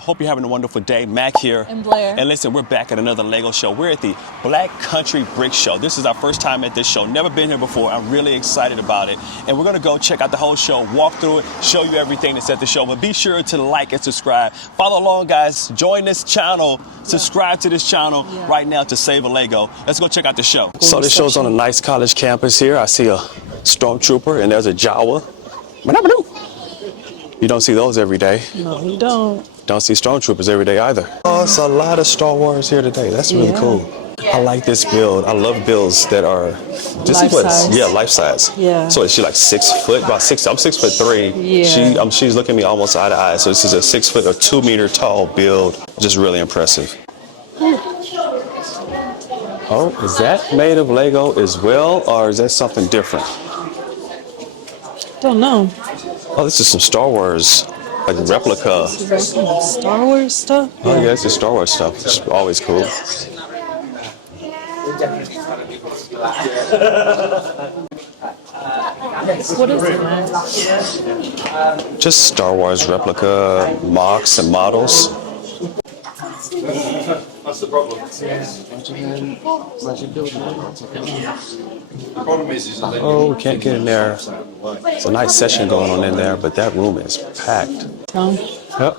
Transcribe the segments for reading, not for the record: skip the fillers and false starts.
hope you're having a wonderful day. Mac here. And Blair. And listen, we're back at another Lego show. We're at the Black Country Brick Show. This is our first time at this show. Never been here before. I'm really excited about it. And we're going to go check out the whole show, walk through it, show you everything that's at the show. But be sure to like and subscribe. Follow along, guys. Join this channel. Subscribe to this channel right now to save a Lego. Let's go check out the show. So this show's on a nice college campus here. I see a stormtrooper and there's a Jawa. You don't see those every day. No, you don't. Don't see stormtroopers every day either. Oh, it's a lot of Star Wars here today. That's really cool. I like this build. I love builds that are life size. Yeah, life size. Yeah. So is she like 6 foot? About 6. I'm 6'3". Yeah. She's looking at me almost eye to eye. So this is a 6 foot or 2 meter tall build. Just really impressive. Oh, is that made of Lego as well, or is that something different? Don't know. Oh, this is some Star Wars, like a replica. Star Wars stuff? Oh, yeah, it's just Star Wars stuff. It's always cool. What is it, man? Just Star Wars replica MOCs and models. That's the problem. The problem is that Oh, we can't get in there. It's a nice session going on in there, but that room is packed. Yep.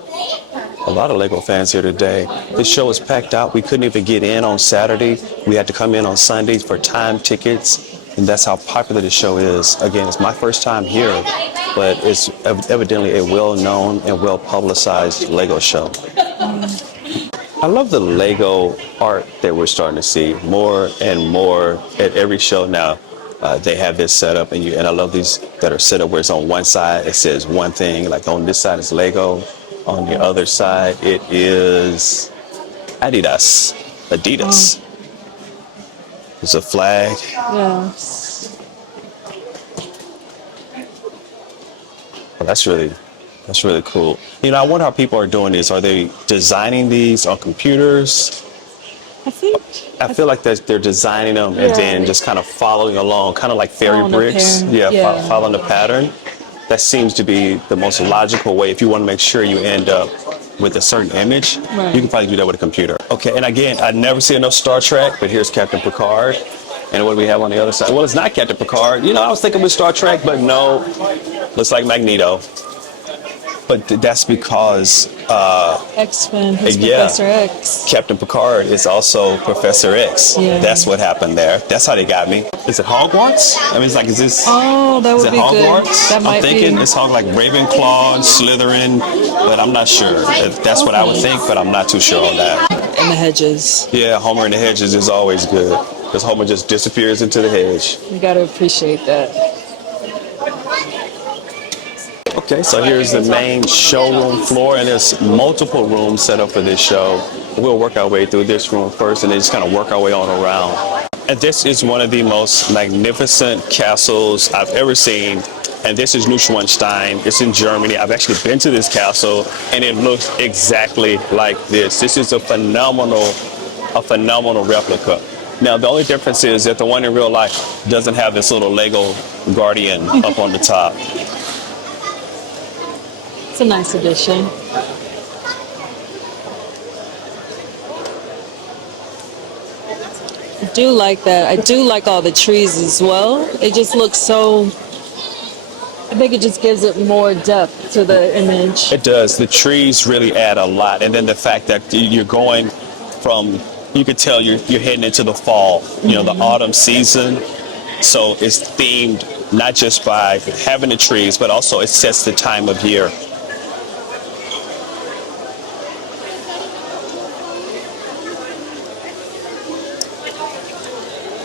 A lot of Lego fans here today. This show is packed out. We couldn't even get in on Saturday. We had to come in on Sundays for time tickets, and that's how popular the show is. Again, it's my first time here, but it's evidently a well-known and well-publicized Lego show. I love the Lego art that we're starting to see more and more at every show now. They have this set up, and I love these that are set up where it's on one side, it says one thing, like on this side is Lego, on the other side it is Adidas. There's a flag. Yes. Well, that's really cool. You know, I wonder how people are doing this. Are they designing these on computers? I feel like they're designing them and then just kind of following along, kind of like fairy bricks. Following the pattern. That seems to be the most logical way. If you want to make sure you end up with a certain image, you can probably do that with a computer. Okay, and again, I never see enough Star Trek, but here's Captain Picard. And what do we have on the other side? Well, it's not Captain Picard. You know, I was thinking with Star Trek, but no, looks like Magneto. But that's because X-Men, Professor X. Captain Picard is also Professor X. Yeah. That's what happened there. That's how they got me. Is it Hogwarts? I mean, it's like, is this? Oh, that would be Hogwarts? Good. That might I'm thinking be. it's like Ravenclaw and Slytherin, but I'm not sure. That's what I would think, but I'm not too sure on that. And the hedges. Yeah, Homer in the hedges is always good because Homer just disappears into the hedge. You got to appreciate that. Okay, so here's the main showroom floor, and there's multiple rooms set up for this show. We'll work our way through this room first and then just kind of work our way on around. And this is one of the most magnificent castles I've ever seen. And this is Neuschwanstein. It's in Germany. I've actually been to this castle, and it looks exactly like this. This is a phenomenal replica. Now, the only difference is that the one in real life doesn't have this little Lego Guardian up on the top. It's a nice addition. I do like that. I do like all the trees as well. It just looks so, I think it just gives it more depth to the image. It does. The trees really add a lot. And then the fact that you're going from, you could tell you're heading into the fall, you know, the autumn season. So it's themed not just by having the trees, but also it sets the time of year.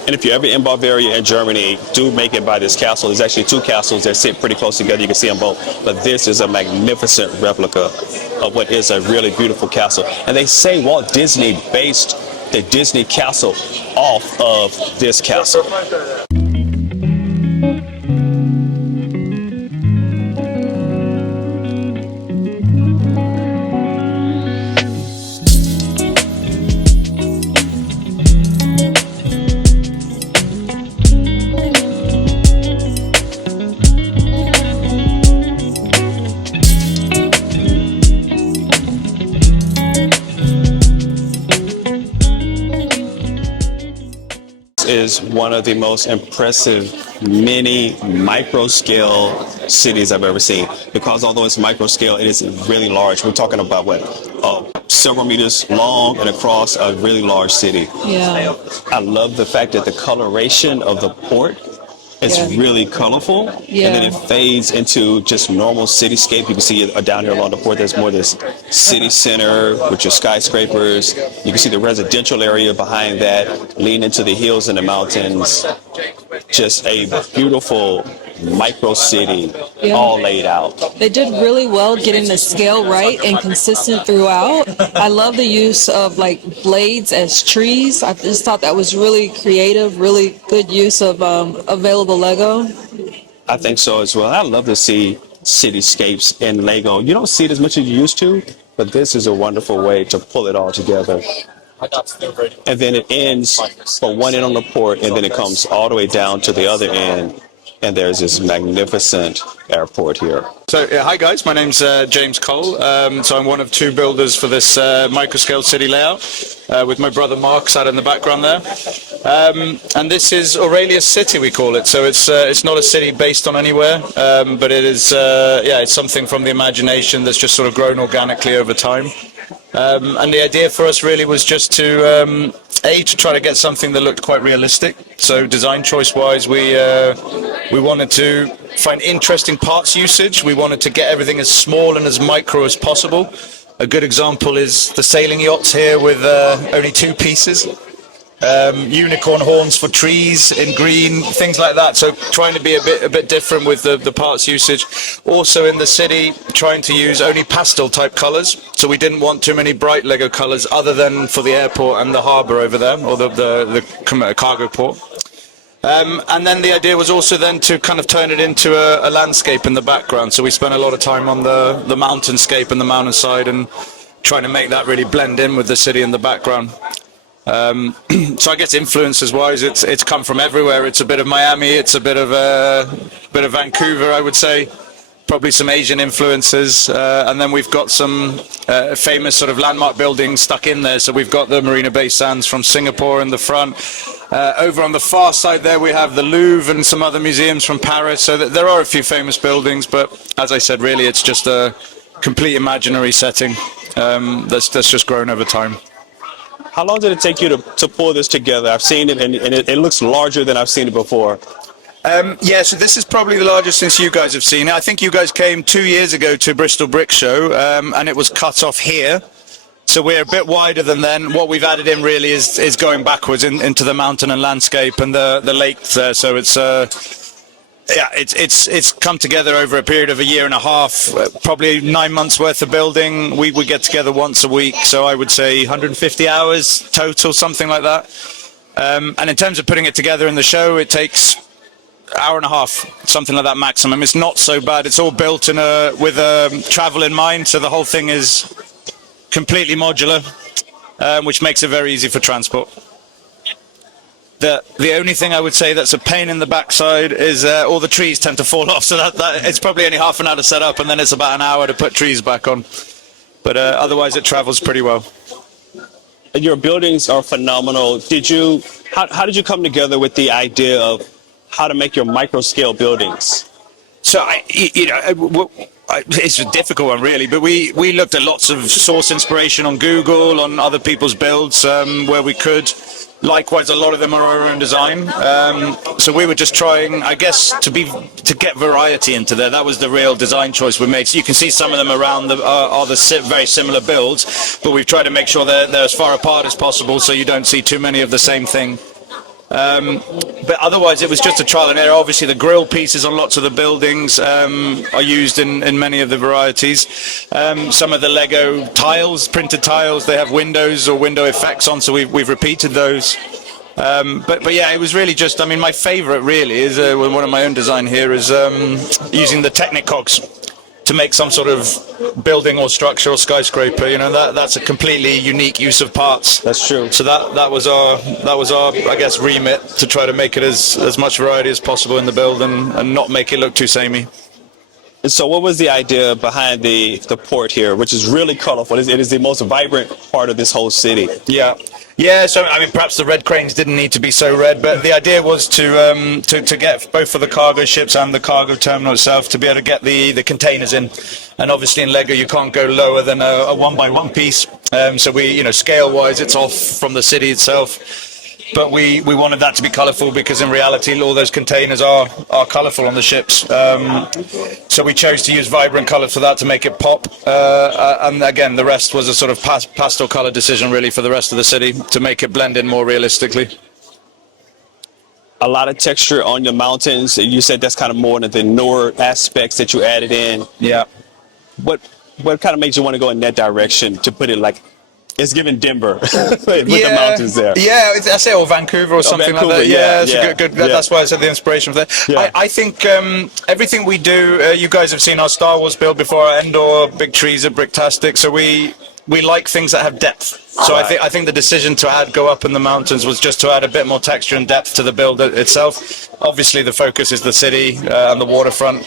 And if you're ever in Bavaria in Germany, do make it by this castle. There's actually two castles that sit pretty close together. You can see them both. But this is a magnificent replica of what is a really beautiful castle. And they say Walt Disney based the Disney castle off of this castle. is one of the most impressive mini micro scale cities I've ever seen. Because although it's micro scale, it is really large. We're talking about several meters long and across a really large city. Yeah. I love the fact that the coloration of the port is really colorful, Yeah. and then it fades into just normal cityscape. You can see down here along the port, there's more this city center with your skyscrapers. You can see the residential area behind that, lean into the hills and the mountains. Just a beautiful micro city, all laid out. They did really well getting the scale right and consistent throughout. I love the use of like blades as trees. I just thought that was really creative, really good use of available Lego. I think so as well. I love to see cityscapes in Lego. You don't see it as much as you used to, but this is a wonderful way to pull it all together. And then it ends from one end on the port, and then it comes all the way down to the other end. And there's this magnificent airport here. So, hi guys, my name's James Cole. So I'm one of two builders for this microscale city layout with my brother Mark sat in the background there. And this is Aurelius City, we call it. So it's not a city based on anywhere, but it is, it's something from the imagination that's just sort of grown organically over time. And the idea for us really was just to try to get something that looked quite realistic. So design choice wise, we wanted to find interesting parts usage. We wanted to get everything as small and as micro as possible. A good example is the sailing yachts here with only two pieces. Unicorn horns for trees in green, things like that. So trying to be a bit different with the parts usage. Also in the city, trying to use only pastel type colors. So we didn't want too many bright Lego colors other than for the airport and the harbor over there, or the cargo port. And then the idea was also then to kind of turn it into a landscape in the background. So we spent a lot of time on the mountainscape and the mountainside and trying to make that really blend in with the city in the background. So I guess influences wise, it's come from everywhere. It's a bit of Miami, it's a bit of Vancouver, I would say, probably some Asian influences, and then we've got some famous sort of landmark buildings stuck in there. So we've got the Marina Bay Sands from Singapore in the front. Over on the far side there we have the Louvre and some other museums from Paris. So there are a few famous buildings, but as I said, really it's just a complete imaginary setting that's just grown over time. How long did it take you to pull this together? I've seen it, and it looks larger than I've seen it before. So this is probably the largest since you guys have seen it. I think you guys came 2 years ago to Bristol Brick Show, and it was cut off here. So we're a bit wider than then. What we've added in really is going backwards into the mountain and landscape and the lake there. So it's come together over a period of a year and a half, probably 9 months worth of building. We get together once a week, so I would say 150 hours total, something like that. And in terms of putting it together in the show, it takes hour and a half, something like that maximum. It's not so bad. It's all built with travel in mind, so the whole thing is completely modular, which makes it very easy for transport. The only thing I would say that's a pain in the backside is all the trees tend to fall off, so that it's probably only half an hour to set up, and then it's about an hour to put trees back on. But otherwise it travels pretty well. Your buildings are phenomenal. How did you come together with the idea of how to make your micro scale buildings? So it's a difficult one really, but we looked at lots of source inspiration on Google, on other people's builds where we could. Likewise, a lot of them are our own design. So we were just trying, I guess, to get variety into there. That was the real design choice we made. So you can see some of them around are the very similar builds, but we've tried to make sure they're as far apart as possible so you don't see too many of the same thing. But otherwise it was just a trial and error. Obviously the grill pieces on lots of the buildings are used in many of the varieties. Some of the Lego tiles, printed tiles, they have windows or window effects on, so we've repeated those. But yeah, it was really just, my favorite really is one of my own design here is using the Technicogs to make some sort of building or structure or skyscraper. That's a completely unique use of parts. That's true. So that was our I guess remit, to try to make it as much variety as possible in the build and not make it look too samey. And so what was the idea behind the port here, which is really colorful? It is the most vibrant part of this whole city. Yeah. Yeah, so I mean, perhaps the red cranes didn't need to be so red, but the idea was to get both for the cargo ships and the cargo terminal itself to be able to get the containers in. And obviously in Lego you can't go lower than a 1x1 piece. So we, scale-wise, it's off from the city itself. But we wanted that to be colourful because in reality all those containers are colourful on the ships. So we chose to use vibrant colours for that to make it pop. And again, the rest was a sort of pastel colour decision really for the rest of the city to make it blend in more realistically. A lot of texture on your mountains. You said that's kind of more than the newer aspects that you added in. Yeah. What kind of made you want to go in that direction to put it like it's giving Denver with the mountains there? Yeah, I say or Vancouver or something Vancouver, like that. yeah, It's a good. yeah. That's why I said the inspiration for that. Yeah. I think everything we do, you guys have seen our Star Wars build before, our Endor, big trees are bricktastic. So we like things that have depth. So Right. I think the decision to go up in the mountains was just to add a bit more texture and depth to the build itself. Obviously, the focus is the city and the waterfront.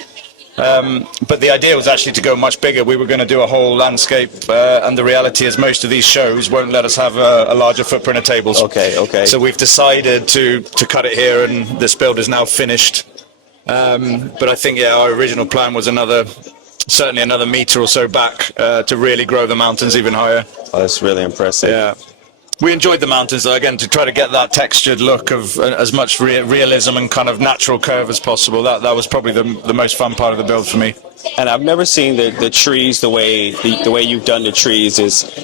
But the idea was actually to go much bigger. We were going to do a whole landscape, and the reality is most of these shows won't let us have a larger footprint of tables. Okay. So we've decided to cut it here, and this build is now finished. But I think, our original plan was certainly another meter or so back to really grow the mountains even higher. Oh, that's really impressive. Yeah. We enjoyed the mountains, though, again, to try to get that textured look of as much realism and kind of natural curve as possible. That was probably the most fun part of the build for me. And I've never seen the trees the way you've done the trees.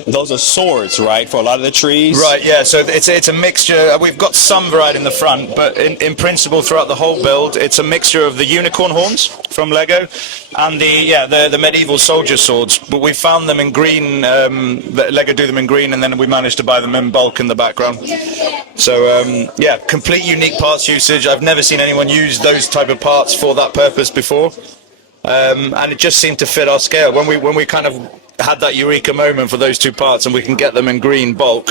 Those are swords, right, for a lot of the trees? Right, yeah, so it's a mixture. We've got some variety in the front, but in principle throughout the whole build, it's a mixture of the unicorn horns from Lego and the medieval soldier swords. But we found them in green, Lego do them in green, and then we managed to buy them in bulk in the background. So, complete unique parts usage. I've never seen anyone use those type of parts for that purpose before. And it just seemed to fit our scale. When we kind of had that eureka moment for those two parts, and we can get them in green bulk.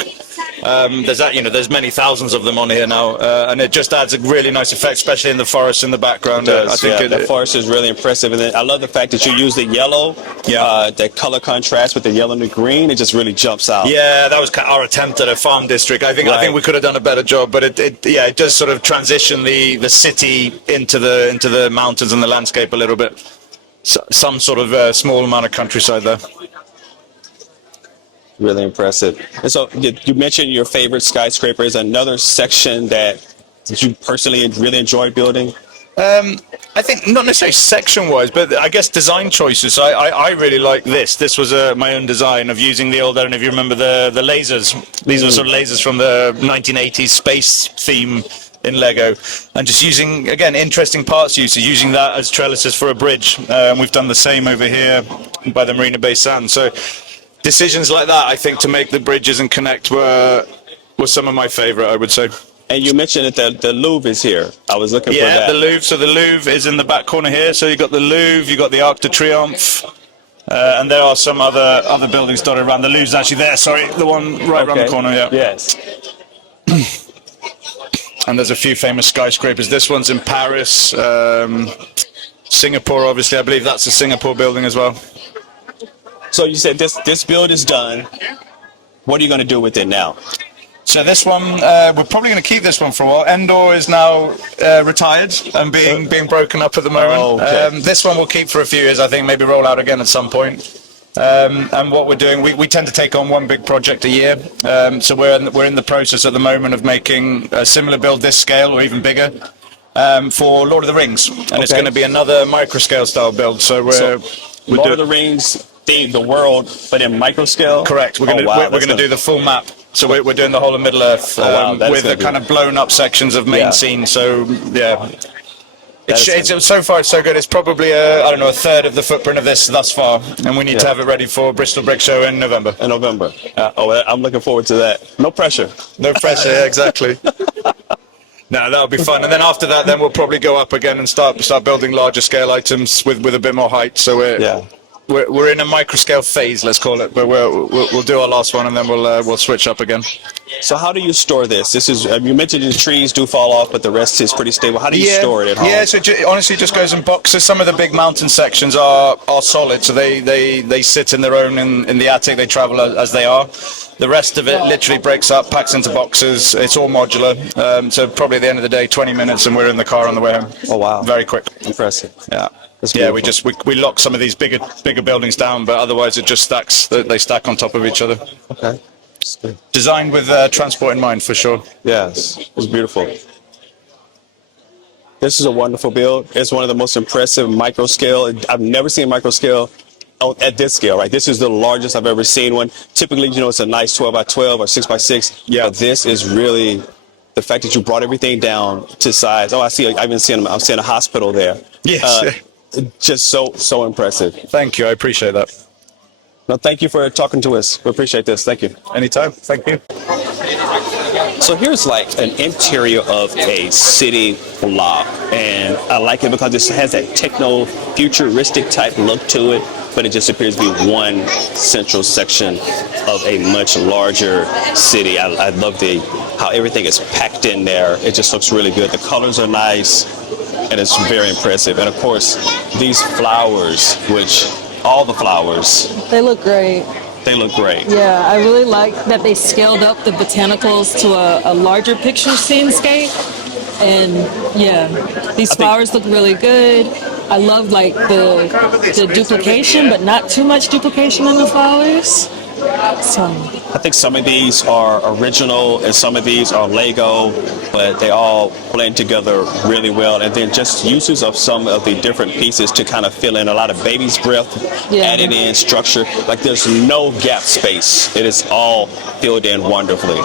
There's many thousands of them on here now, and it just adds a really nice effect, especially in the forest in the background. I think the forest is really impressive, and then I love the fact that you use the yellow, that color contrast with the yellow and the green. It just really jumps out. Yeah, that was our attempt at a farm district. I think we could have done a better job, but it does sort of transition the city into the mountains and the landscape a little bit. Some sort of small amount of countryside there. Really impressive. And so you mentioned your favorite skyscrapers. Another section that you personally really enjoy building? I think not necessarily section-wise, but I guess design choices. I really like this. This was my own design of using the old, I don't know if you remember the lasers. These were sort of lasers from the 1980s space theme in Lego, and just using, again, interesting parts usage, using that as trellises for a bridge. And we've done the same over here by the Marina Bay Sands. So decisions like that, I think, to make the bridges and connect were some of my favorite, I would say. And you mentioned that the Louvre is here. I was looking for that. Yeah, the Louvre. So the Louvre is in the back corner here. So you've got the Louvre, you've got the Arc de Triomphe, and there are some other buildings dotted around. The Louvre's actually there, sorry, the one right around the corner, yeah. Yes. And there's a few famous skyscrapers. This one's in Paris, Singapore, obviously. I believe that's a Singapore building as well. So you said this build is done. What are you going to do with it now? So this one, we're probably going to keep this one for a while. Endor is now retired and being broken up at the moment. Oh, okay. This one we'll keep for a few years, I think, maybe roll out again at some point. And what we're doing, we tend to take on one big project a year. So we're in the process at the moment of making a similar build this scale or even bigger for Lord of the Rings. And it's going to be another micro-scale style build. So we're Lord of the Rings theme, the world, but in micro scale? Correct. We're going to do the full map. So we're doing the whole of Middle Earth with the kind of blown up sections of main scene. So yeah, it's so far it's so good. It's probably a third of the footprint of this thus far, and we need to have it ready for Bristol Brick Show in November. I'm looking forward to that. No pressure. No pressure. Yeah, exactly. No, that'll be fun. And then after that, we'll probably go up again and start building larger scale items with a bit more height. So we're in a microscale phase, let's call it, but we'll do our last one and then we'll switch up again. So how do you store this? This is you mentioned the trees do fall off, but the rest is pretty stable. How do you store it at home? Yeah, so honestly, it just goes in boxes. Some of the big mountain sections are solid, so they sit in their own in the attic. They travel as they are. The rest of it literally breaks up, packs into boxes. It's all modular. So probably at the end of the day, 20 minutes, and we're in the car on the way home. Oh wow! Very quick. Impressive. Yeah. That's Yeah, beautiful. we lock some of these bigger buildings down, but otherwise it just stacks. They stack on top of each other. Okay. Designed with transport in mind, for sure. Yes, it's beautiful. This is a wonderful build. It's one of the most impressive micro scale. I've never seen micro scale at this scale, right? This is the largest I've ever seen one. Typically, it's a nice 12 by 12 or 6 by 6. Yeah. But this is really the fact that you brought everything down to size. Oh, I see. I'm seeing a hospital there. Yes. Just so impressive. Thank you. I appreciate that. No, thank you for talking to us. We appreciate this. Thank you. Anytime. Thank you. So here's like an interior of a city block, and I like it because it has that techno-futuristic type look to it, but it just appears to be one central section of a much larger city. I love how everything is packed in there. It just looks really good. The colors are nice, and it's very impressive. And of course, these flowers, all the flowers, They look great. they look great. Yeah, I really like that they scaled up the botanicals to a larger picture scenescape. And yeah, these flowers look really good. I love like the duplication, but not too much duplication in the flowers. So I think some of these are original and some of these are Lego, but they all blend together really well. And then just uses of some of the different pieces to kind of fill in a lot of baby's breath, added in structure. Like there's no gap space. It is all filled in wonderfully.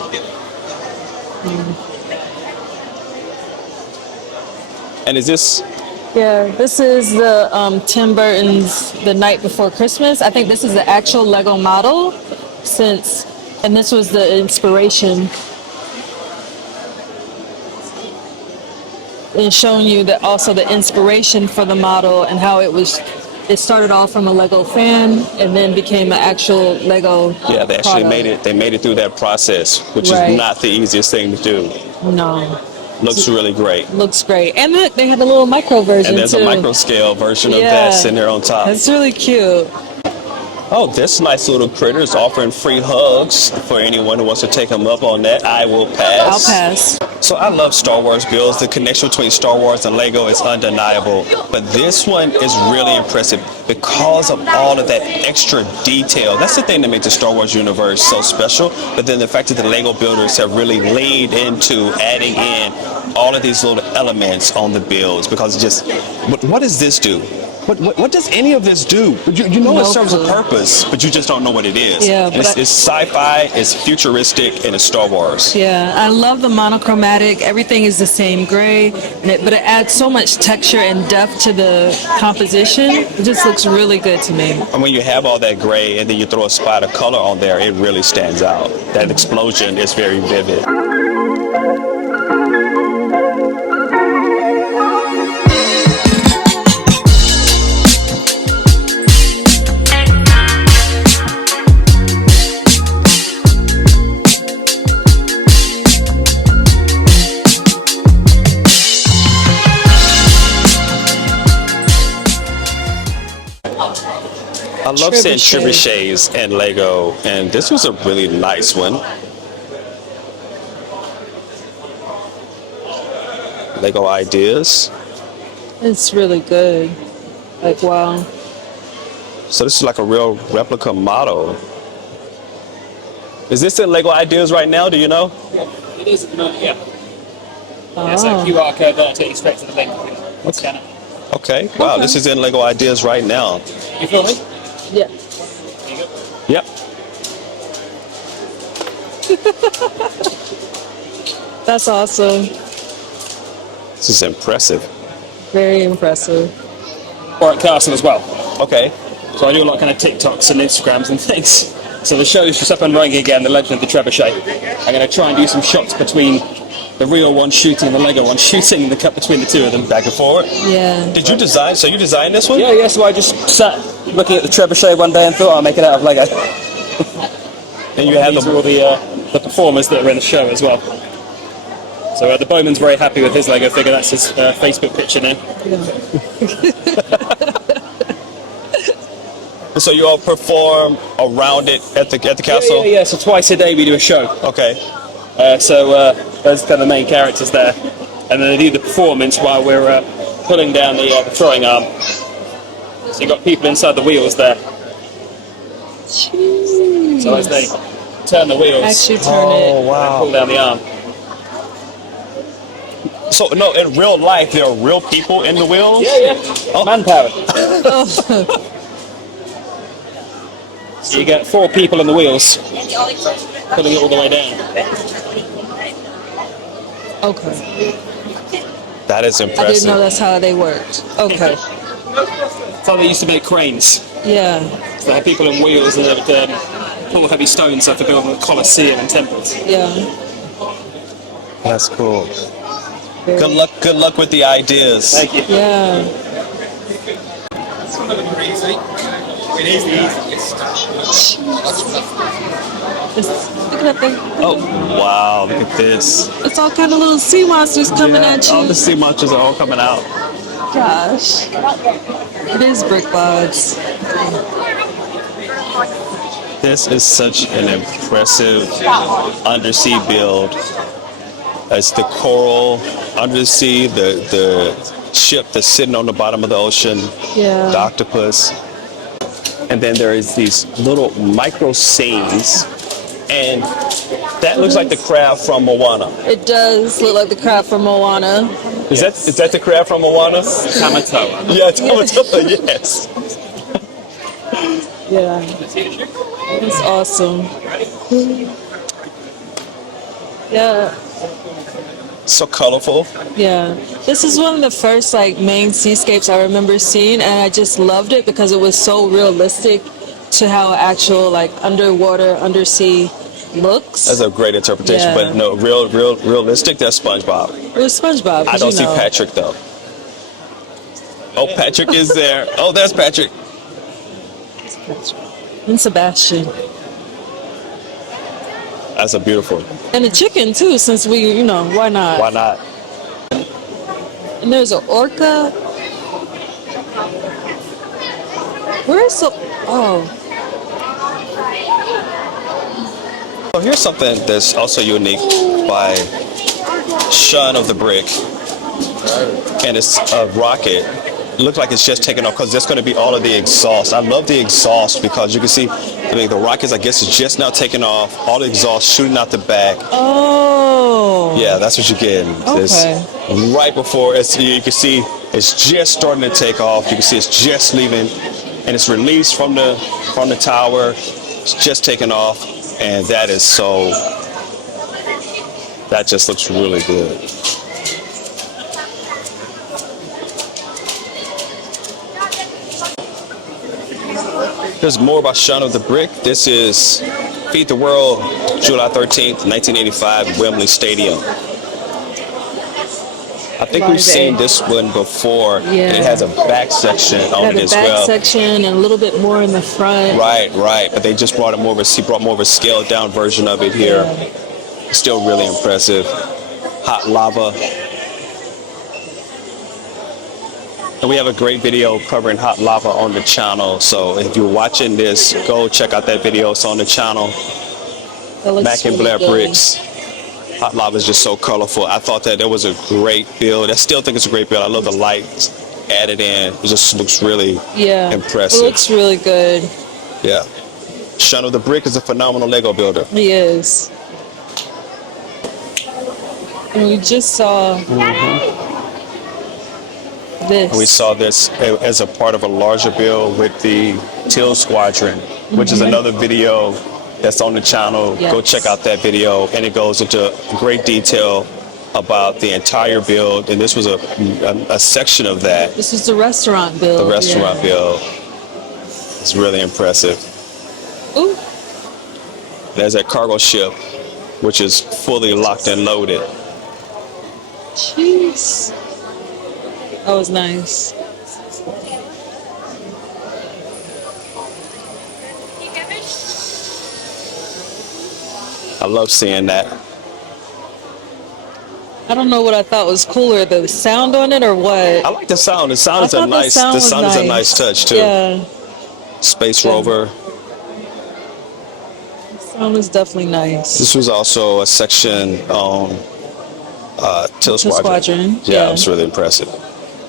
And is this? yeah, this is the Tim Burton's The Night Before Christmas. I think this is the actual Lego model and this was the inspiration. And showing you that also the inspiration for the model and how it started off from a Lego fan and then became an actual Lego Yeah, they actually product. made it through that process, which is not the easiest thing to do. No. Looks really great. Looks great. And look, they have a little micro version And there's too. a micro scale version of that sitting there on top. That's really cute. Oh, this nice little critter is offering free hugs for anyone who wants to take him up on that. I will pass. I'll pass. So I love Star Wars builds. The connection between Star Wars and Lego is undeniable. But this one is really impressive because of all of that extra detail. That's the thing that makes the Star Wars universe so special. But then the fact that the Lego builders have really leaned into adding in all of these little elements on the builds, because it just, what does this do? What does any of this do? You know, it serves a purpose, but you just don't know what it is. Yeah, And it's sci-fi, it's futuristic, and it's Star Wars. Yeah, I love the monochromatic. Everything is the same gray, but it adds so much texture and depth to the composition. It just looks really good to me. And when you have all that gray and then you throw a spot of color on there, it really stands out. That explosion is very vivid. I love seeing trebuchets and Lego, and this was a really nice one. Lego ideas. It's really good. Like, wow. So this is like a real replica model. Is this in Lego Ideas right now? Do you know? It is at the moment, yeah. Yeah, so QR code there, take you straight to the link. Scan it. Okay. Wow, this is in Lego Ideas right now. You filming? Yeah. There you go. Yep. That's awesome. This is impressive. Very impressive. Or at Castle as well. Okay. So I do a lot of kind of TikToks and Instagrams and things. So the show's just up and running again, The Legend of the Trebuchet. I'm going to try and do some shots between the real one shooting and the Lego one shooting, the cut between the two of them. Back and forward. Yeah. Did you design? So you designed this one? Yeah, so I just sat looking at the trebuchet one day and thought I'll make it out of Lego. And you have These are all the performers that are in the show as well. So the Bowman's very happy with his Lego figure. That's his Facebook picture now. So you all perform around it at the castle? Yeah. So twice a day we do a show. Okay. Those kind of main characters there, and then they do the performance while we're pulling down the throwing arm. So you've got people inside the wheels there. Jeez. So as they turn the wheels, Actually turn Oh, it. wow. pull down the arm. So, no, in real life, there are real people in the wheels? Yeah. Manpower. So you get 4 people in the wheels, pulling it all the way down. Okay. That is I didn't impressive. know that's how they worked. Okay. That's how they used to make cranes. Yeah. So they had people in wheels and they would pull heavy stones like to build the Colosseum and temples. Yeah. That's cool. Good luck with the ideas. Thank you. Yeah. It is the easiest. Look at that thing. Oh, wow, look at this. It's all kind of little sea monsters coming at you. All the sea monsters are all coming out. Gosh. It is brick bods. This is such an impressive undersea build. It's the coral under the sea, the ship that's sitting on the bottom of the ocean, Yeah. the octopus. And then there is these little micro scenes, and that looks like the crab from Moana. It does look like the crab from Moana. Is that the crab from Moana? Tamatoa. Yeah, Tamatoa, yes. Yeah. It's awesome. Yeah. So colorful. Yeah, this is one of the first main seascapes I remember seeing, and I just loved it because it was so realistic to how actual underwater, undersea looks. That's a great interpretation, Yeah. but no, realistic. That's SpongeBob. It was SpongeBob. I don't see Patrick though. Oh, Patrick is there. Oh, there's Patrick. And Sebastian. That's a beautiful. And a chicken too, since we, why not? Why not? And there's an orca. Where's the? Oh, So here's something that's also unique by Shun of the Brick, and it's a rocket. It looks like it's just taking off because there's going to be all of the exhaust. I love the exhaust because you can see the rockets, I guess, is just now taking off. All the exhaust shooting out the back. oh. Yeah, that's what you're getting. Okay. It's right before you can see it's just starting to take off. You can see it's just leaving, and it's released from the tower. It's just taking off, and that just looks really good. There's more about Shaun of the Brick. This is Feed the World, July 13th, 1985, Wembley Stadium. I think we've seen this one before. Yeah. It has a back section on it as back well. section and a little bit more in the front. Right. But they just brought more of a scaled down version of it here. Still really impressive. Hot lava. And we have a great video covering hot lava on the channel. So if you're watching this, go check out that video. It's on the channel. That looks Mac and really Blair good. Bricks. Hot lava is just so colorful. I thought that was a great build. I still think it's a great build. I love the lights added in. It just looks really impressive. It looks really good. Yeah. Shaun of the Brick is a phenomenal Lego builder. He is. And we just saw this. We saw this as a part of a larger build with the Teal Squadron, which is another video that's on the channel. Yes. Go check out that video, and it goes into great detail about the entire build. And this was a section of that, This was the restaurant build. the restaurant build. It's really impressive. Ooh. There's that cargo ship, which is fully locked and loaded. Jeez. That was nice. I love seeing that. I don't know what I thought was cooler, the sound on it or what. I like the sound. The sound I is a thought the nice. sound The was sound is a nice. nice touch too. Yeah, Space Yeah. Rover. the sound was definitely nice. This was also a section on Till Squadron. Squadron, Yeah, yeah. it was really impressive.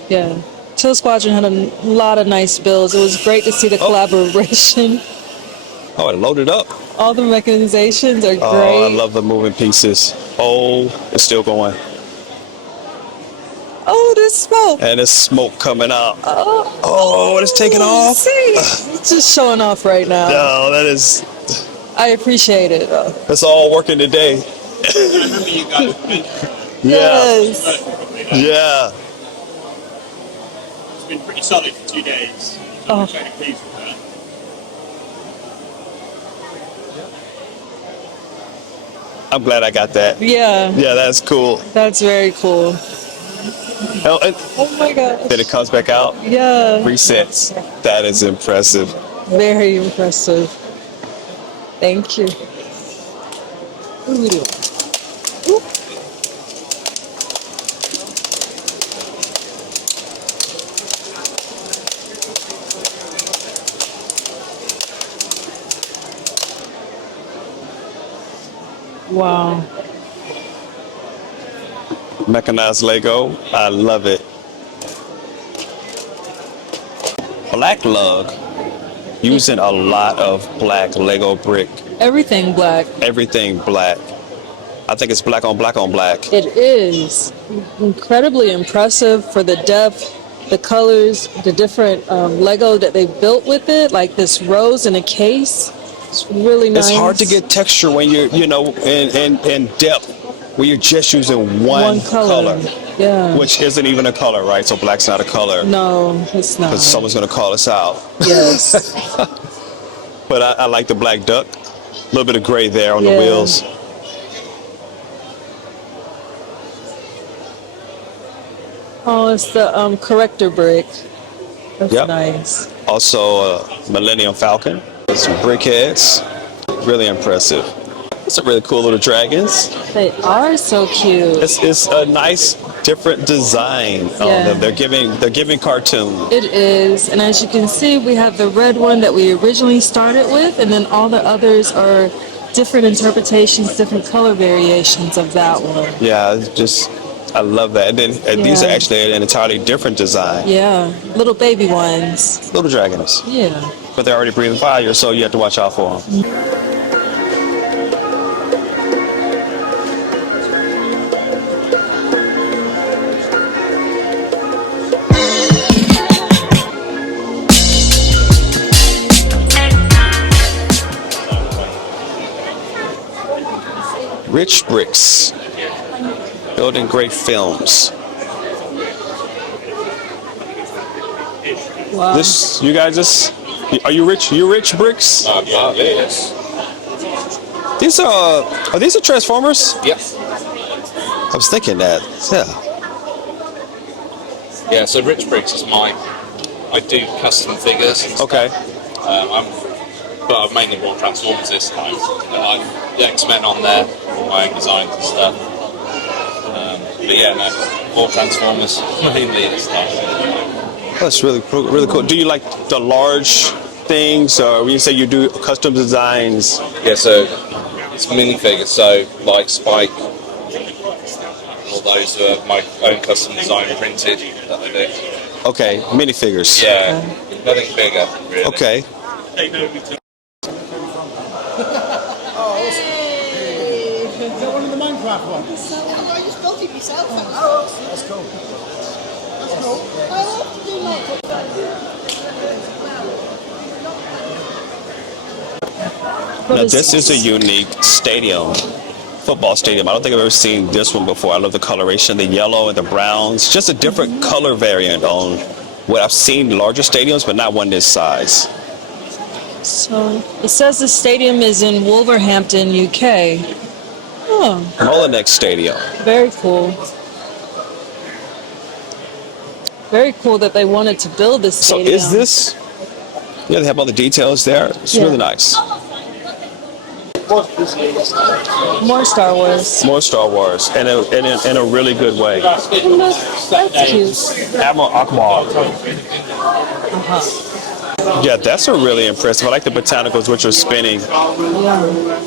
Yeah. Till Squadron had a lot of nice builds. It was great to see the collaboration. Oh, it loaded up. All the mechanizations are Oh, great. I love the moving pieces. Oh, it's still going. Oh, there's smoke. And there's smoke coming out. Oh, it's taking off. See, it's just showing off right now. No, that is. I appreciate it. That's all working today. Remember you guys. Yes. Yeah. It's been pretty solid for 2 days. Oh. I'm very pleased with that. I'm glad I got that. Yeah, Yeah, that's cool. that's very cool. Oh, and Oh my gosh. then it comes back out, Yeah, resets. That is impressive. very impressive. Thank you. What are we doing? Oop. Wow. Mechanized Lego. I love it. Black lug. Using a lot of black Lego brick. Everything black. Everything black. I think it's black on black on black. It is incredibly impressive for the depth, the colors, the different Lego that they built with it, like this rose in a case. It's really nice. It's hard to get texture when you're, in depth, when you're just using one color. Yeah. Which isn't even a color, right? So black's not a color. No, it's not. Because someone's going to call us out. Yes. But I like the black duck. A little bit of gray there on the Yeah. wheels. Oh, it's the corrector brick. That's Yep. nice. Also, Millennium Falcon. Some brickheads. Really impressive. Some really cool little dragons. They are so cute. It's a nice, different design on Yeah. them. They're giving cartoon. It is, and as you can see, we have the red one that we originally started with, and then all the others are different interpretations, different color variations of that one. Yeah, it's just I love that. And then these are Yeah. actually an entirely different design. Yeah, little baby ones. Little dragons, Yeah. but they're already breathing fire, so you have to watch out for them. Rich Bricks, building great films. Wow. You guys, are you rich? You Rich Bricks? Yes. These are these Transformers? Yes. I was thinking that. Yeah. Yeah. So Rich Bricks is I do custom figures. And Okay. but I've mainly bought Transformers this time. The X-Men on there, all my own designs and stuff. But yeah, no, more Transformers mainly this time. That's really cool. Really cool. Do you like the large things, or when you say you do custom designs? Yeah. So it's minifigures. So like Spike, all those are my own custom design printed that I do. Okay, minifigures. Yeah. Nothing bigger, really. Okay. One of the Minecraft ones. I just built it myself. Oh, that's cool. That's cool. I love to do Minecraft. Now this is a unique stadium, football stadium. I don't think I've ever seen this one before. I love the coloration, the yellow and the browns. Just a different color variant on what I've seen larger stadiums, but not one this size. So it says the stadium is in Wolverhampton, UK. Oh, Molineux Stadium. very cool. Very cool that they wanted to build this So stadium. is this? Yeah, they have all the details there. It's Yeah. really nice. More Star Wars. More Star Wars, in a really good way. That's cute. Admiral Akbar. Yeah, that's a really impressive. I like the botanicals which are spinning. Yeah.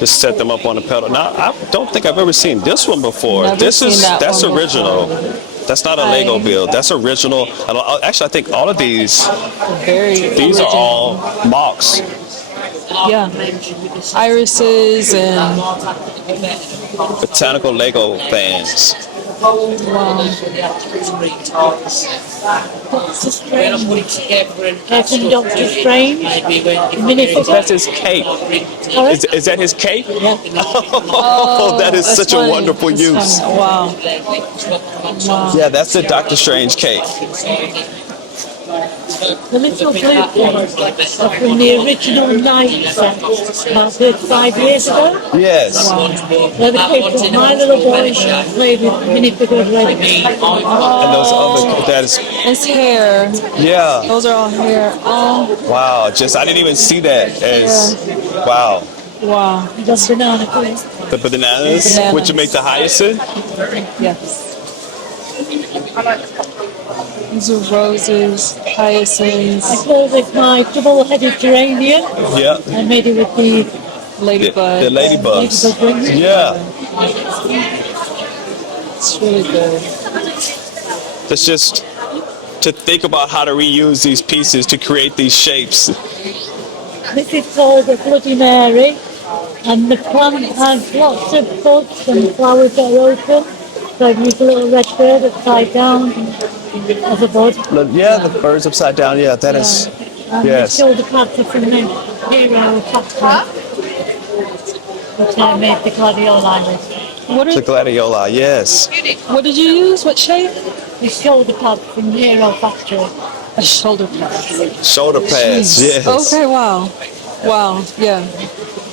Just set them up on a pedal. Now, I don't think I've ever seen this one before. Never seen that that's one original. before. That's not a Lego build. That's original. And actually, I think all of these Original. are all MOCs. Yeah. Irises and Botanical Lego fans. That's in Doctor Strange. That's his cape. Is that his cape? Yeah. Oh, that is that's such funny. a wonderful That's use. funny. Wow. Yeah, that's the Doctor Strange cape. The little blue things are from the original Night set about 35 years ago. Yes. They're the kids that my little boy played with minifigure Lego. And those other, that is, It's hair. yeah. Those are all hair. Oh, Wow, I didn't even see that as, wow. wow. Just banana queens. The bananas, which would make the hyacinth. Yes. These are roses, hyacinths, I called it my double-headed geranium. Yeah. I made it with the ladybug. The ladybugs. ladybug wings. Yeah. It's really good. It's just to think about how to reuse these pieces to create these shapes. This is called a Bloody Mary, and the plant has lots of buds and flowers that are open. So I've used a little red bird upside down as a bud. Yeah, the birds upside down. Yeah, that is. And Yes. the shoulder pads are from the hero factory, which I made the gladiola with. What The did, gladiola, yes. what did you use? What shape? The shoulder pads from the hero factory. A shoulder pad. Shoulder pads, yes. Okay, wow. Wow, yeah.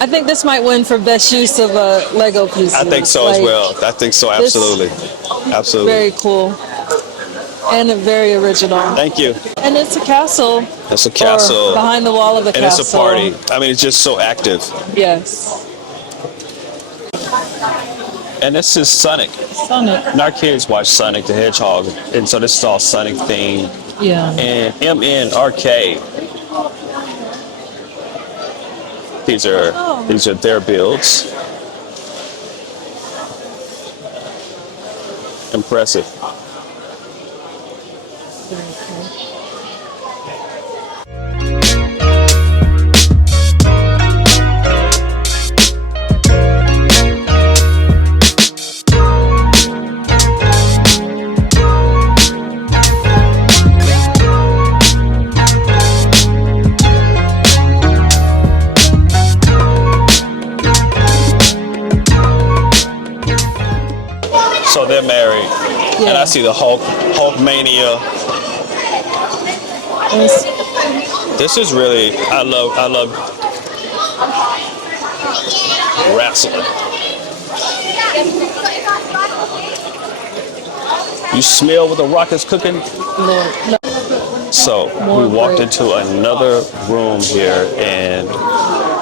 I think this might win for best use of a Lego piece. I think so as Like, well. I think so, this- absolutely. Absolutely. Very cool. And very original. Thank you. And it's a castle. It's a Or castle. behind the wall of a And castle. it's a party. I mean, it's just so active. Yes. And this is Sonic. Sonic. And our kids watch Sonic the Hedgehog. And so this is all Sonic themed. Yeah. And MN These are their builds. Impressive. So they're married. And I see the Hulk Mania. Yes. This is really, I love wrestling. You smell what the rock is cooking? Lord. No. So More we walked bricks. into another room here and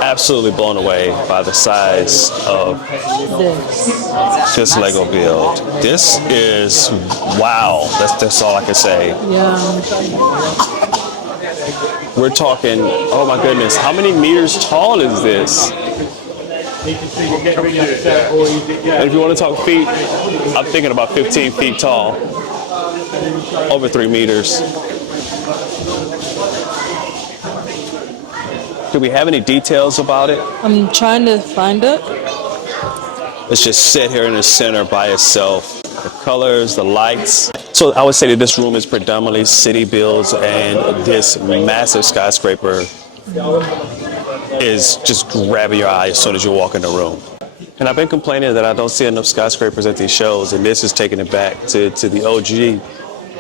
absolutely blown away by the size of This. this Lego build. This is wow. That's all I can say. Yeah. We're talking, oh my goodness, how many meters tall is this? And if you want to talk feet, I'm thinking about 15 feet tall. Over 3 meters. Do we have any details about it? I'm trying to find it. It's just sit here in the center by itself. The colors, the lights. So I would say that this room is predominantly city builds, and this massive skyscraper is just grabbing your eye as soon as you walk in the room. And I've been complaining that I don't see enough skyscrapers at these shows, and this is taking it back to the OG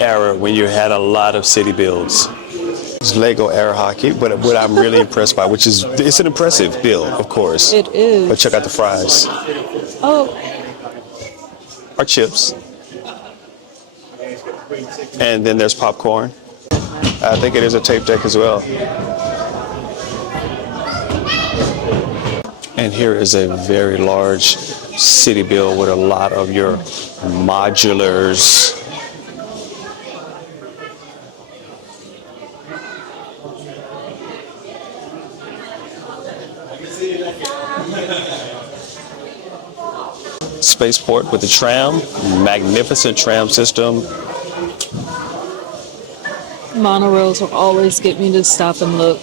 era when you had a lot of city builds. It's Lego air hockey, but what I'm really impressed by, which is, it's an impressive build, of course. It is. But check out the fries. Oh, Or chips. And then there's popcorn. I think it is a tape deck as well. And here is a very large city build with a lot of your modulars. Spaceport with the tram, magnificent tram system. Monorails will always get me to stop and look.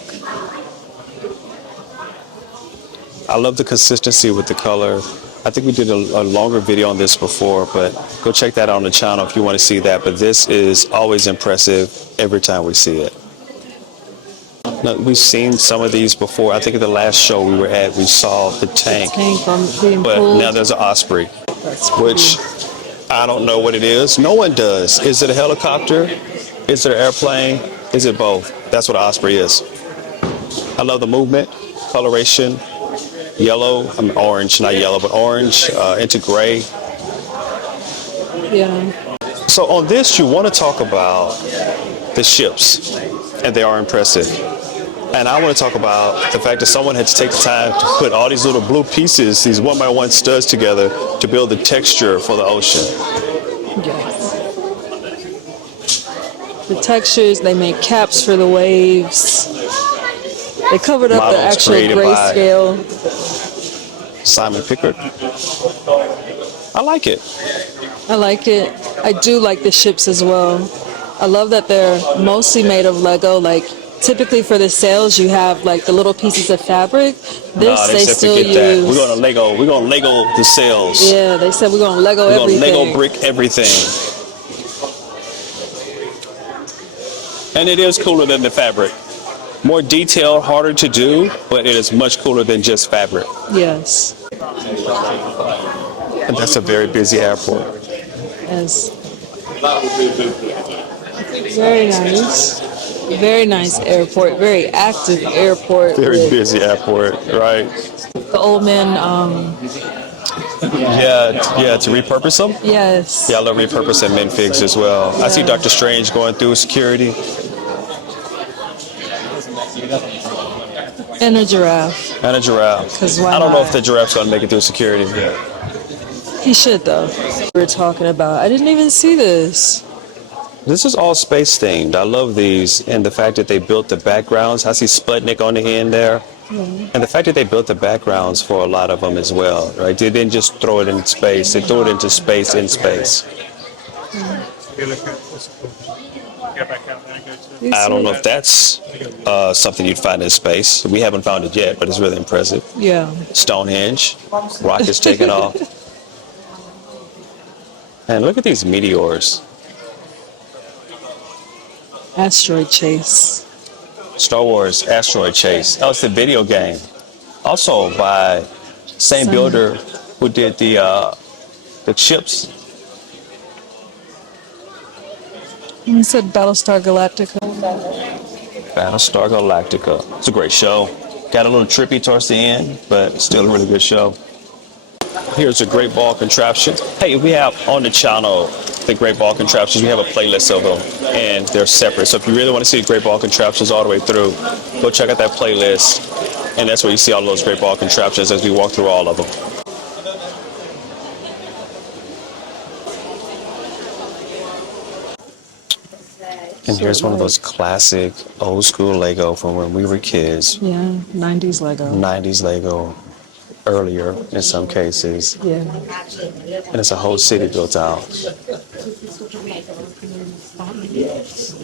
I love the consistency with the color. I think we did a longer video on this before, but go check that out on the channel if you want to see that. But this is always impressive every time we see it. Now, we've seen some of these before. I think at the last show we were at, we saw the tank. Tank from being But pulled. now there's an Osprey, That's which I don't know what it is. No one does. Is it a helicopter? Is it an airplane? Is it both? That's what an Osprey is. I love the movement, coloration, yellow, orange, not yellow, but orange into gray. Yeah. So on this, you want to talk about the ships, and they are impressive. And I want to talk about the fact that someone had to take the time to put all these little blue pieces, these one by one studs together to build the texture for the ocean. Yes. The textures, they make caps for the waves. They covered up the Models actual created by grayscale. Simon Pickard. I like it. I like it. I do like the ships as well. I love that they're mostly made of Lego. Like typically for the sails, you have like the little pieces of fabric. This Nah, they said still forget use. that. We're gonna Lego the sails. Yeah, they said we're gonna Lego We're gonna everything. Lego brick everything. And it is cooler than the fabric. More detailed, harder to do, but it is much cooler than just fabric. Yes. And that's a very busy airport. Yes. Very nice. Very nice airport. Very active airport. Very with busy airport, right? The old man. Yeah, to repurpose them? Yes. Yeah, I love repurposing minfigs as well. I see Dr. Strange going through security. And a giraffe. And a giraffe. 'Cause why I don't know not? if the giraffe's gonna make it through security. He should though. We were talking about. I didn't even see this. This is all space themed. I love these, and the fact that they built the backgrounds. I see Sputnik on the end there. And the fact that they built the backgrounds for a lot of them as well, right? They didn't just throw it in space. They threw it into space in space. I don't know if that's something you'd find in space. We haven't found it yet, but it's really impressive. Yeah. Stonehenge, rockets taking off. And look at these meteors. Asteroid chase. Star Wars Asteroid Chase. That was the video game. Also by same builder who did the ships. You said Battlestar Galactica. Battlestar Galactica. It's a great show. Got a little trippy towards the end, but still a really good show. Here's a great ball contraption. Hey, we have on the channel the great ball contraptions. We have a playlist of them, and they're separate. So if you really want to see the great ball contraptions all the way through, go check out that playlist, and that's where you see all those great ball contraptions as we walk through all of them. And here's one of those classic old school Lego from when we were kids. Yeah, 90s Lego. 90s Lego, earlier in some cases. Yeah. And it's a whole city built out.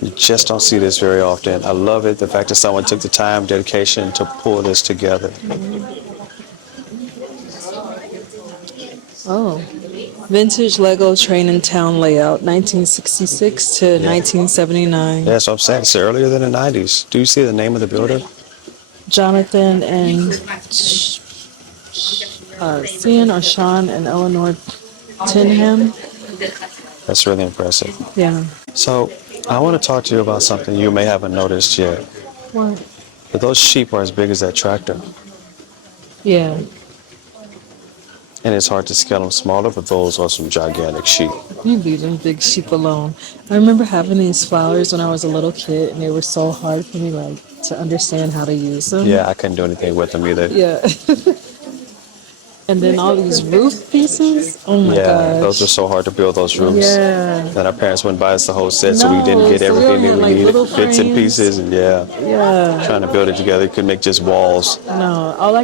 You just don't see this very often. I love it, the fact that someone took the time, dedication to pull this together. Oh. Vintage Lego train in town layout, 1966 to 1979. Yeah, that's what I'm saying. It's earlier than the 90s. Do you see the name of the builder? Jonathan and Cian or Sean and Eleanor Tinham. That's really impressive. Yeah. So I want to talk to you about something you may haven't noticed yet. What? But those sheep are as big as that tractor. Yeah. And it's hard to scale them smaller, but those are some gigantic sheep. You leave them big sheep alone. I remember having these flowers when I was a little kid, and they were so hard for me, like, to understand how to use them. Yeah, I couldn't do anything with them either. Yeah. And then all these roof pieces. Oh my Yeah, gosh. those are so hard to build, those roofs. Yeah. And our parents wouldn't buy us the whole set, so we didn't No, get so we everything only that had, we like, needed. little Bits and frames. pieces, and yeah. Yeah. Trying to build it together, you could make just walls. No, all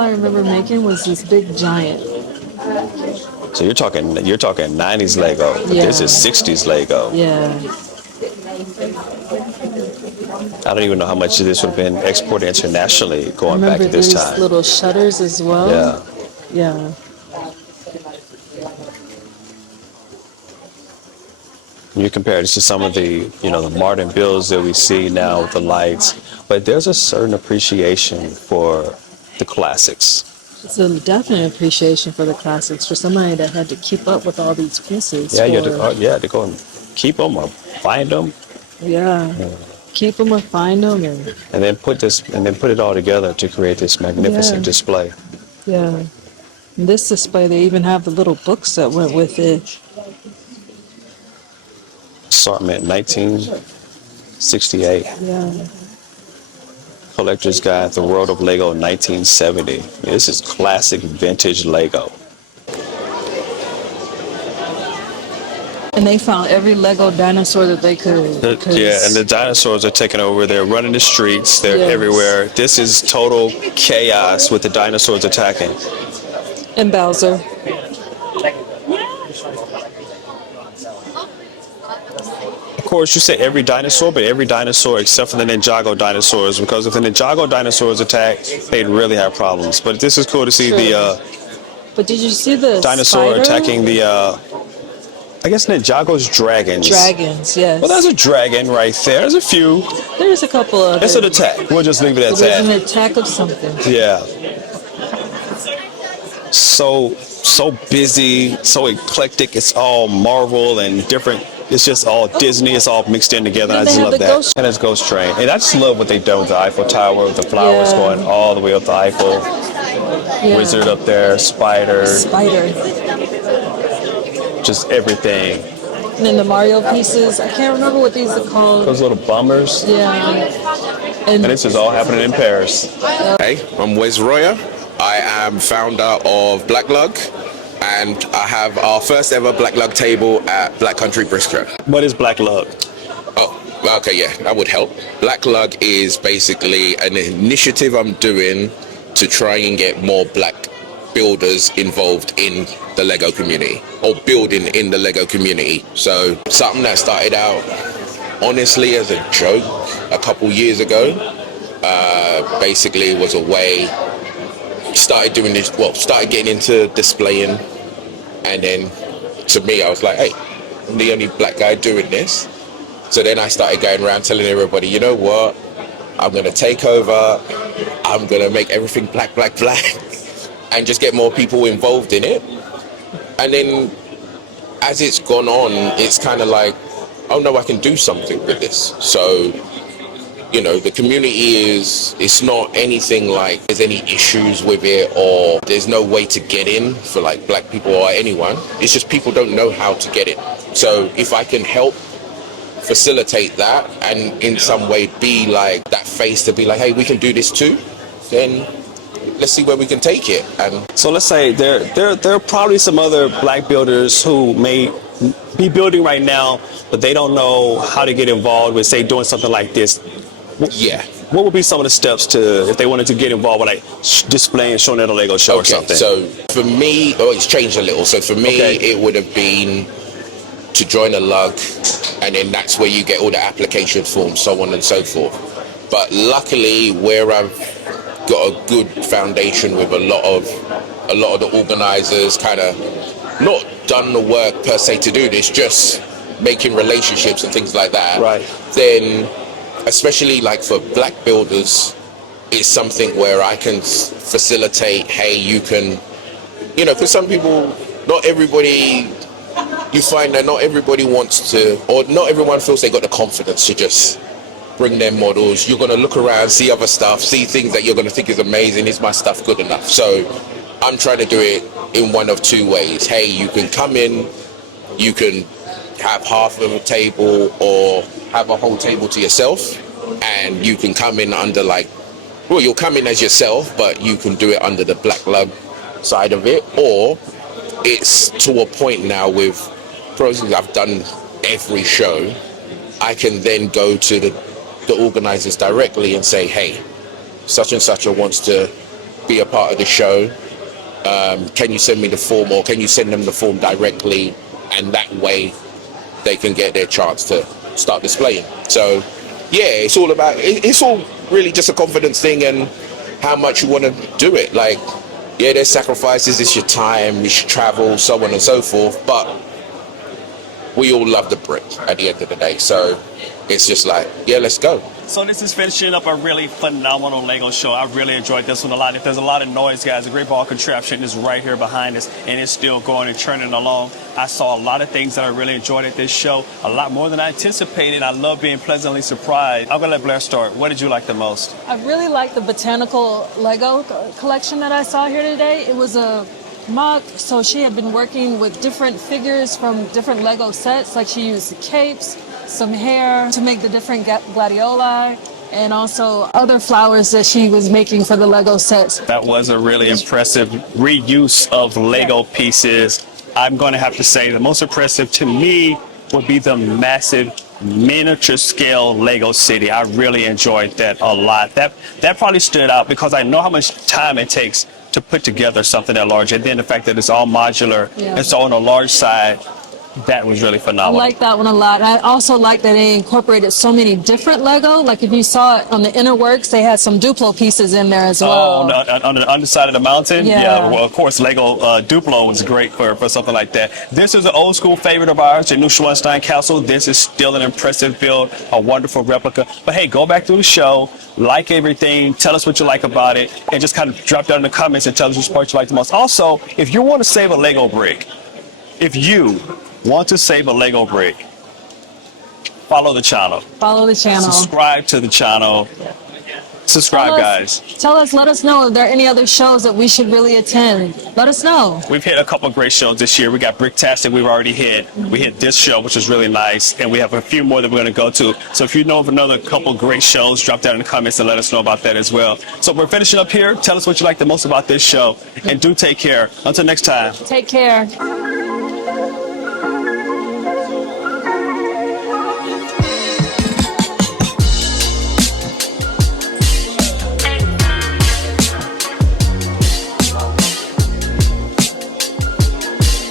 I remember making was this big giant. So you're talking 90s Lego, but this is 60s Lego. Yeah. I don't even know how much of this would have been exported internationally I going back remember to this these time. little shutters as well. Yeah. Yeah. You compare this to some of the, the modern builds that we see now with the lights, but there's a certain appreciation for the classics. It's a definite appreciation for the classics for somebody that had to keep up with all these pieces. Yeah, you had to go and keep them or find them. Yeah. Keep them or find them. And then put it all together to create this magnificent display. Yeah. In this display, they even have the little books that went with it. Assortment 1968. Yeah. Collector's Guide, The World of Lego 1970. This is classic vintage Lego. And they found every Lego dinosaur that they could. Yeah, and the dinosaurs are taking over. They're running the streets. They're Yes. everywhere. This is total chaos with the dinosaurs attacking. And Bowser. Of course, you say every dinosaur, but every dinosaur except for the Ninjago dinosaurs, because if the Ninjago dinosaurs attack, they'd really have problems. But this is cool to see the But did you see the dinosaur spider? attacking the, I guess Ninjago's dragons. Dragons, yes. Well, there's a dragon right there. There's a few. There's a couple of. It's an attack. We'll just leave it at So there's that. an attack of something. Yeah. So busy, so eclectic. It's all Marvel and different. It's just all Disney. It's all mixed in together. And I they just have love the that. ghost- And it's Ghost Train. And I just love what they've done with the Eiffel Tower, with the flowers Yeah. going all the way up the Eiffel. Yeah. Wizard up there, spider, Spider. just everything. And then the Mario pieces. I can't remember what these are called. Those little bummers. Yeah. And this is all happening in Paris. Hey, I'm Wes Royer. I am founder of Black Lug, and I have our first ever Black Lug table at Black Country Bistro. What is Black Lug? Oh, okay, yeah, that would help. Black Lug is basically an initiative I'm doing to try and get more black builders involved in the Lego community, or building in the Lego community. So something that started out honestly as a joke a couple years ago, basically was a way, started getting into displaying, and then to me I was like, hey, I'm the only black guy doing this. So then I started going around telling everybody, you know what, I'm going to take over, I'm going to make everything black, black, black, and just get more people involved in it. And then as it's gone on, it's kind of like, oh no, I can do something with this. So, the community it's not anything like there's any issues with it, or there's no way to get in for like black people or anyone. It's just people don't know how to get in. So if I can help facilitate that and in some way be like that face to be like, hey, we can do this too, then let's see where we can take it. And So let's say there are probably some other black builders who may be building right now, but they don't know how to get involved with, say, doing something like this. yeah. What would be some of the steps to, if they wanted to get involved with like displaying, showing at a Lego show or something? So for me, it's changed a little. So for me, it would have been to join a lug, and then that's where you get all the application forms, so on and so forth. But luckily, where I've got a good foundation with a lot of the organizers, kind of not done the work per se to do this, just making relationships and things like that. Right. Then, especially like for black builders, it's something where I can facilitate, hey, you can, because some people, not everybody, you find that not everybody wants to, or not everyone feels they got the confidence to just bring their models. You're going to look around, see other stuff, see things that you're going to think is amazing. Is my stuff good enough? So I'm trying to do it in one of two ways. Hey, you can come in, you can have half of a table or have a whole table to yourself, and you can come in under you'll come in as yourself, but you can do it under the Black Lug side of it, or it's to a point now with processes I've done every show, I can then go to the organizers directly and say, hey, such and such wants to be a part of the show. Can you send me the form, or can you send them the form directly? And that way they can get their chance to start displaying. So yeah, it's all really just a confidence thing and how much you want to do it. Like, yeah, there's sacrifices, it's your time, it's your travel, so on and so forth, but we all love the brick at the end of the day. So it's just like, yeah, let's go. So this is finishing up a really phenomenal Lego show. I really enjoyed this one a lot. If there's a lot of noise, guys, the Great Ball Contraption is right here behind us, and it's still going and churning along. I saw a lot of things that I really enjoyed at this show, a lot more than I anticipated. I love being pleasantly surprised. I'm going to let Blair start. What did you like the most? I really liked the botanical Lego collection that I saw here today. It was a mock, so she had been working with different figures from different Lego sets. Like she used the capes, some hair to make the different gladioli, and also other flowers that she was making for the Lego sets. That was a really impressive reuse of Lego pieces. I'm going to have to say the most impressive to me would be the massive miniature scale Lego city. I really enjoyed that a lot. That probably stood out because I know how much time it takes to put together something that large, and then the fact that it's all modular, it's all on a large side. That was really phenomenal. I like that one a lot. I also like that they incorporated so many different Lego. Like if you saw it on the inner works, they had some Duplo pieces in there as well. Oh, on the underside of the mountain? Yeah. Well, of course, Lego Duplo was great for something like that. This is an old school favorite of ours, the New Schwanstein Castle. This is still an impressive build, a wonderful replica. But hey, go back through the show, like everything, tell us what you like about it, and just kind of drop down in the comments and tell us which part you like the most. Also, if you want to save a Lego brick, follow the channel. Follow the channel. Subscribe to the channel. Subscribe, guys. Let us know if there are any other shows that we should really attend. Let us know. We've hit a couple of great shows this year. We got Bricktastic we've already hit. We hit this show, which was really nice, and we have a few more that we're going to go to. So if you know of another couple great shows, drop down in the comments and let us know about that as well. So we're finishing up here. Tell us what you like the most about this show, and do take care. Until next time. Take care.